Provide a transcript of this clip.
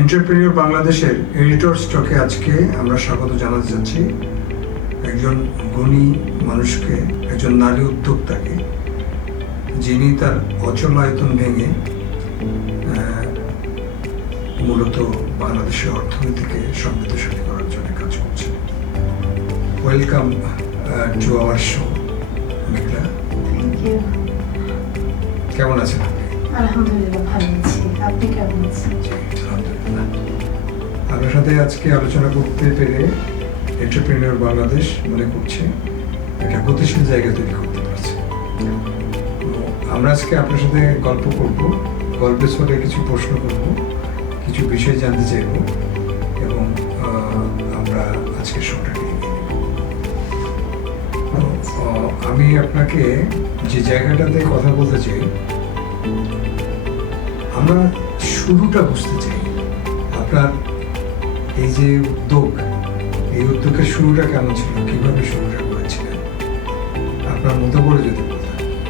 Entrepreneur বাংলাদেশের editor স্টকে আজকে আমরা স্বাগত জানাতে যাচ্ছি একজন গুণী মানুষকে, একজন নারী উদ্যোক্তাকে, যিনি তার অচল আয়তন ভেঙে মূলত বাংলাদেশের অর্থনীতিকে সমৃদ্ধশালী করার জন্য কাজ করছে। Welcome to our show Meghla. Thank you. কেমন আছেন আপনি? আলহামদুলিল্লাহ ভালো আছি। আপনি কেমন আছেন? আলহামদুলিল্লাহ। আপনার সাথে আজকে আলোচনা করতে পেরে এন্টারপ্রেনিউর বাংলাদেশ মনে করছে একটা গতিশীল জায়গা তৈরি করতে পারছে। তো আমরা আজকে আপনার সাথে গল্প করব, গল্পের ছলে কিছু প্রশ্ন করব, কিছু বিষয় জানতে চাইব এবং আমরা আজকে শোটাকে এগিয়ে নেব। তো আমি আপনাকে যে জায়গাটাতে কথা বলতে চাই, আমরা শুরুটা বুঝতে চাই। আপনার এই যে এই উদ্যোগের শুরুটা কেমন ছিল, কিভাবে শুরুটা করেছিলেন, আপনার মতো করে যদি বলতেন।